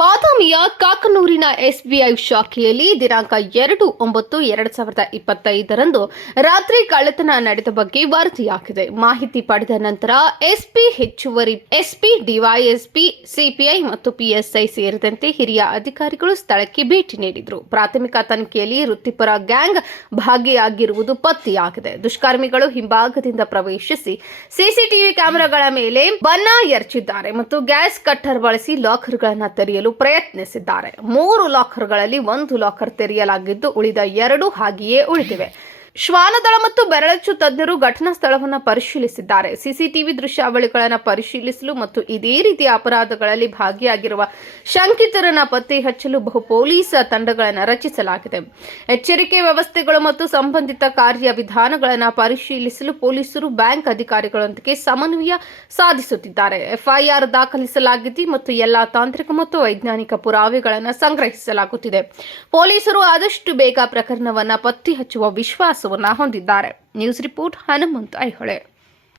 ಬಾದಾಮಿಯ ಕಾಕನೂರಿನ ಎಸ್ಬಿಐ ಶಾಖೆಯಲ್ಲಿ ದಿನಾಂಕ 2/9/2025 ರಾತ್ರಿ ಕಳ್ಳತನ ನಡೆದ ಬಗ್ಗೆ ವರದಿಯಾಗಿದೆ. ಮಾಹಿತಿ ಪಡೆದ ನಂತರ ಎಸ್ಪಿ ಹೆಚ್ಚುವರಿ ಎಸ್ಪಿ, ಡಿವೈಎಸ್ಪಿ, ಸಿಪಿಐ ಮತ್ತು ಪಿಎಸ್ಐ ಸೇರಿದಂತೆ ಹಿರಿಯ ಅಧಿಕಾರಿಗಳು ಸ್ಥಳಕ್ಕೆ ಭೇಟಿ ನೀಡಿದರು. ಪ್ರಾಥಮಿಕ ತನಿಖೆಯಲ್ಲಿ ವೃತ್ತಿಪರ ಗ್ಯಾಂಗ್ ಭಾಗಿಯಾಗಿರುವುದು ಪತ್ತೆಯಾಗಿದೆ. ದುಷ್ಕರ್ಮಿಗಳು ಹಿಂಭಾಗದಿಂದ ಪ್ರವೇಶಿಸಿ ಸಿಸಿಟಿವಿ ಕ್ಯಾಮೆರಾಗಳ ಮೇಲೆ ಬಣ್ಣ ಎರಚಿದ್ದಾರೆ ಮತ್ತು ಗ್ಯಾಸ್ ಕಟ್ಟರ್ ಬಳಸಿ ಲಾಕರ್ಗಳನ್ನು ತೆರೆಯಲು ಪ್ರಯತ್ನಿಸಿದ್ದಾರೆ. 3 ಲಾಕರ್ಗಳಲ್ಲಿ 1 ಲಾಕರ್ ತೆರೆಯಲಾಗಿದ್ದು ಉಳಿದ 2 ಹಾಗೆಯೇ ಉಳಿದಿವೆ. ಶ್ವಾನದಳ ಮತ್ತು ಬೆರಳಚ್ಚು ತಜ್ಞರು ಘಟನಾ ಸ್ಥಳವನ್ನು ಪರಿಶೀಲಿಸಿದ್ದಾರೆ. ಸಿಸಿಟಿವಿ ದೃಶ್ಯಾವಳಿಗಳನ್ನು ಪರಿಶೀಲಿಸಲು ಮತ್ತು ಇದೇ ರೀತಿಯ ಅಪರಾಧಗಳಲ್ಲಿ ಭಾಗಿಯಾಗಿರುವ ಶಂಕಿತರನ್ನು ಪತ್ತೆ ಹಚ್ಚಲು ಬಹು ಪೊಲೀಸ್ ತಂಡಗಳನ್ನು ರಚಿಸಲಾಗಿದೆ. ಎಚ್ಚರಿಕೆ ವ್ಯವಸ್ಥೆಗಳು ಮತ್ತು ಸಂಬಂಧಿತ ಕಾರ್ಯವಿಧಾನಗಳನ್ನು ಪರಿಶೀಲಿಸಲು ಪೊಲೀಸರು ಬ್ಯಾಂಕ್ ಅಧಿಕಾರಿಗಳೊಂದಿಗೆ ಸಮನ್ವಯ ಸಾಧಿಸುತ್ತಿದ್ದಾರೆ. ಎಫ್ಐಆರ್ ದಾಖಲಿಸಲಾಗಿದೆ ಮತ್ತು ಎಲ್ಲಾ ತಾಂತ್ರಿಕ ಮತ್ತು ವೈಜ್ಞಾನಿಕ ಪುರಾವೆಗಳನ್ನು ಸಂಗ್ರಹಿಸಲಾಗುತ್ತಿದೆ. ಪೊಲೀಸರು ಆದಷ್ಟು ಬೇಗ ಪ್ರಕರಣವನ್ನು ಪತ್ತೆ ಹಚ್ಚುವ ವಿಶ್ವಾಸ ಹೊಂದಿದ್ದಾರೆ. News report Hanumanta Aihole.